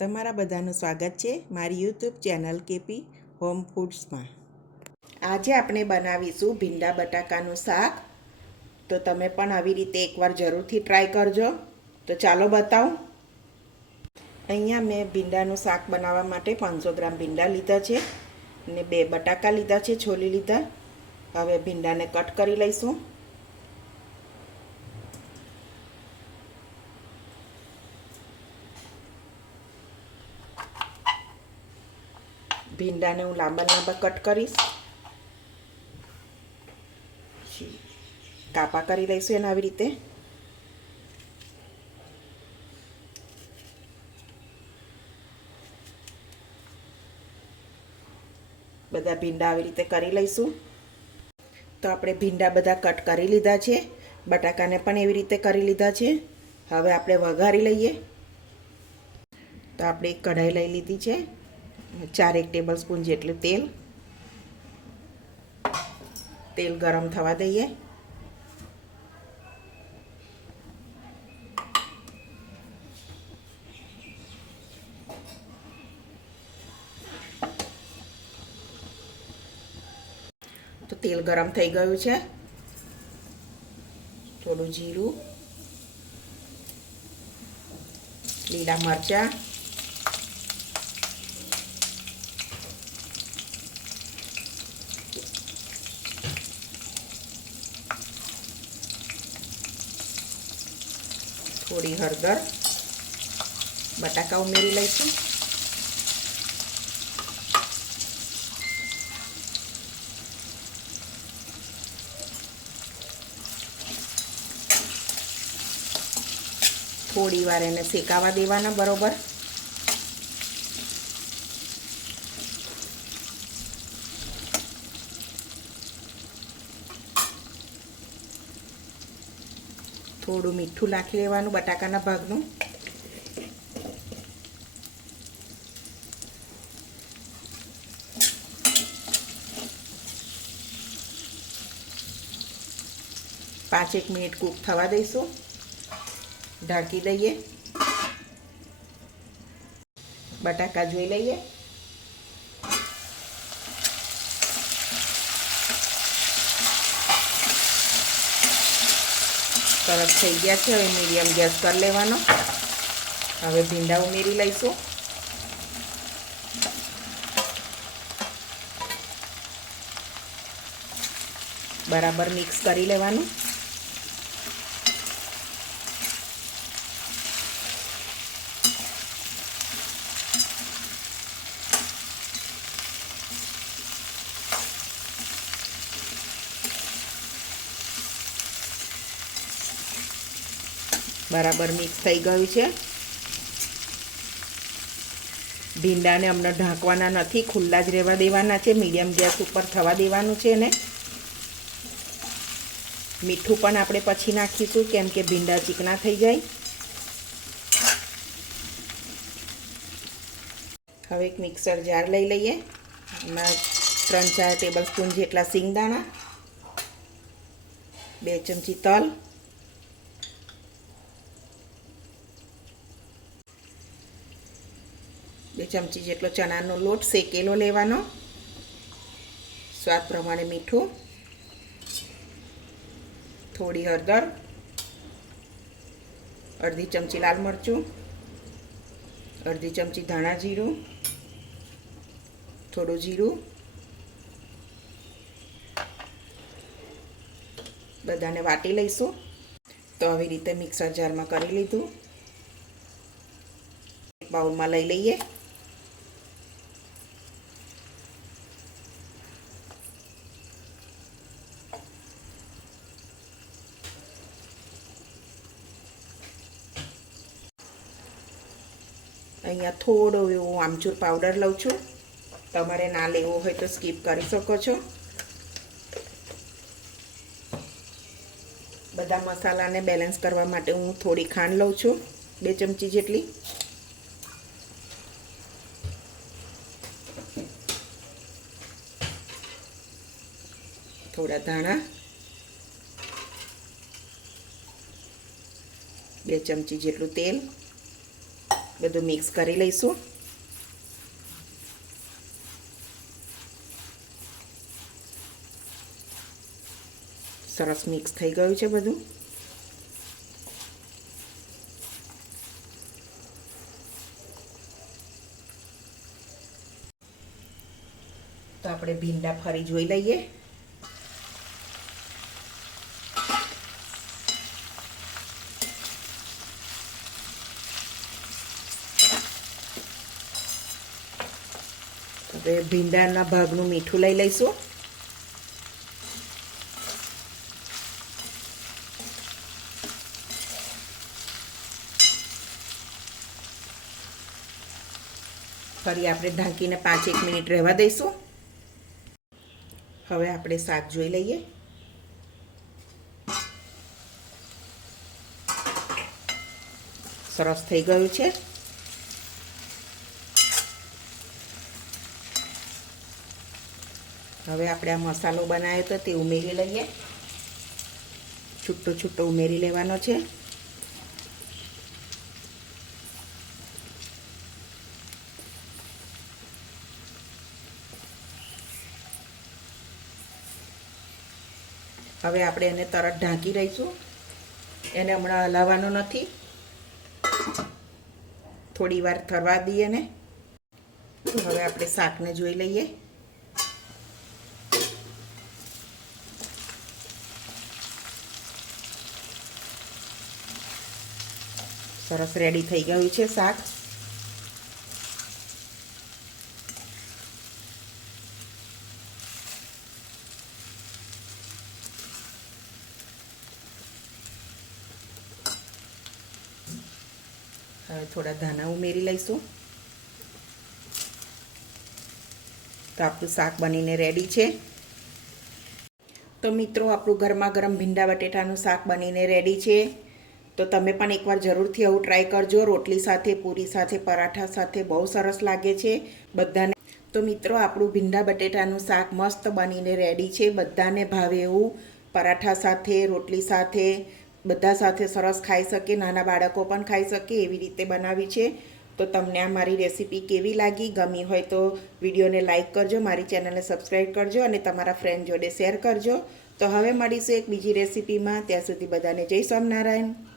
તમારા બધાનું સ્વાગત છે મારી યુટ્યુબ ચેનલ કેપી હોમ ફૂડ્સમાં। આજે આપણે બનાવીશું ભીંડા બટાકાનું શાક। તો તમે પણ આવી રીતે એકવાર જરૂરથી ટ્રાય કરજો। તો ચાલો બતાવું। અહીંયા મેં ભીંડાનું શાક બનાવવા માટે 500 ગ્રામ ભીંડા લીધા છે અને 2 બટાકા લીધા છે, છોલી લીધા। હવે ભીંડાને કટ કરી લઈશું। ભીંડાને હું લાંબા કટ કરીશ। કાપા કરી લઈશું એને આવી રીતે। બધા ભીંડા આવી રીતે કરી લઈશું। તો આપણે ભીંડા બધા કટ કરી લીધા છે, બટાકાને પણ એવી રીતે કરી લીધા છે। હવે આપણે વઘારી લઈએ। તો આપણે એક કઢાઈ લઈ લીધી છે, 4 ટેબલ સ્પૂન જેટલું તેલ ગરમ થવા દઈએ। તો તેલ ગરમ થઈ ગયું છે। થોડું જીરું, લીલા મરચાં, થોડી હળદર, બટાકા ઉમેરી લઈશું। થોડી વાર એને શેકાવા દેવાના બરોબર। થોડું મીઠું નાખી લેવાનું બટાકાના ભાગનું। પાંચ એક મિનિટ કૂક થવા દઈશું। ઢાંકી દઈએ। બટાકા જોઈ લઈએ। સરસ થઈ ગયા છે। હવે મીડિયમ ગેસ કરી લેવાનો। હવે ભીંડા ઉમેરી લઈશું। બરાબર મિક્સ કરી લેવાનું। બરાબર મિક્સ થઈ ગયું છે। ભીંડાને અમને ઢાંકવાના નથી, ખુલ્લા જ રહેવા દેવાના છે। મીડિયમ ગેસ ઉપર થવા દેવાનું છે એને। મીઠું પણ આપણે પછી નાખીશું, કેમ કે ભીંડા ચીકણા થઈ જાય। હવે એક મિક્સર જાર લઈ લઈએ। એમાં 3-4 ટેબલ સ્પૂન જેટલા સિંગદાણા, 2 ચમચી તલ, 2 ચમચી જેટલો ચણાનો લોટ શેકેલો લેવાનો, સ્વાદ પ્રમાણે મીઠું, થોડી હળદર, અડધી ચમચી લાલ મરચું, અડધી ચમચી ધાણા જીરું, થોડું જીરું, બધાને વાટી લઈશું। તો આવી રીતે મિક્સર જારમાં કરી લીધું। એક બાઉલમાં લઈ લઈએ। અહીંયા થોડો એવો આમચૂર પાવડર લઉં છું, તમારે ના લેવો હોય તો સ્કીપ કરી શકો છો। બધા મસાલાને બેલેન્સ કરવા માટે હું થોડી ખાંડ લઉં છું, 2 ચમચી જેટલી, થોડા ધાણા, 2 ચમચી જેટલું તેલ, બધું મિક્સ કરી લઈશું. સરસ મિક્સ થઈ ગયું છે બધું. તો આપણે ભીંડા ફરી જોઈ લઈએ. હવે ભીંડાના ભાગનું મીઠું લઈ લઈશું. ફરી આપણે ઢાંકીને 5-1 મિનિટ રહેવા દઈશું. હવે આપણે શાક જોઈ લઈએ. સરસ થઈ ગયું છે. હવે આપણે આ મસાલો બનાવ્યો હતો તે ઉમેરી લઈએ. છૂટો છૂટો ઉમેરી લેવાનો છે. હવે આપણે એને તરત ઢાંકી રહીશું. એને હમણાં હલાવવાનો નથી. થોડી વાર થરવા દઈએ ને. તો હવે આપણે શાકને જોઈ લઈએ. સરસ રેડી થઈ ગયું છે શાક. હવે થોડા ધાણા ઉમેરી લઈશું. તો આપણું શાક બનીને રેડી છે. તો મિત્રો આપણું ગરમા ગરમ ભીંડા બટેટાનું શાક બનીને રેડી છે. તો તમે પણ એકવાર જરૂરથી આવું ટ્રાય કરજો. રોટલી સાથે, પૂરી સાથે, પરાઠા સાથે બહુ સરસ લાગે છે બધાને. તો મિત્રો આપણું ભીંડા બટેટાનું શાક મસ્ત બનીને રેડી છે. બધાને ભાવે એવું, પરાઠા સાથે, રોટલી સાથે, બધા સાથે સરસ ખાઈ શકે. નાના બાળકો પણ ખાઈ શકે એવી રીતે બનાવી છે. તો તમને આ મારી રેસીપી કેવી લાગી? ગમી હોય તો વિડીયોને લાઈક કરજો, મારી ચેનલને સબસ્ક્રાઈબ કરજો અને તમારા ફ્રેન્ડ જોડે શેર કરજો. તો હવે મળીશું એક બીજી રેસીપીમાં. ત્યાં સુધી બધાને જય સ્વામિનારાયણ.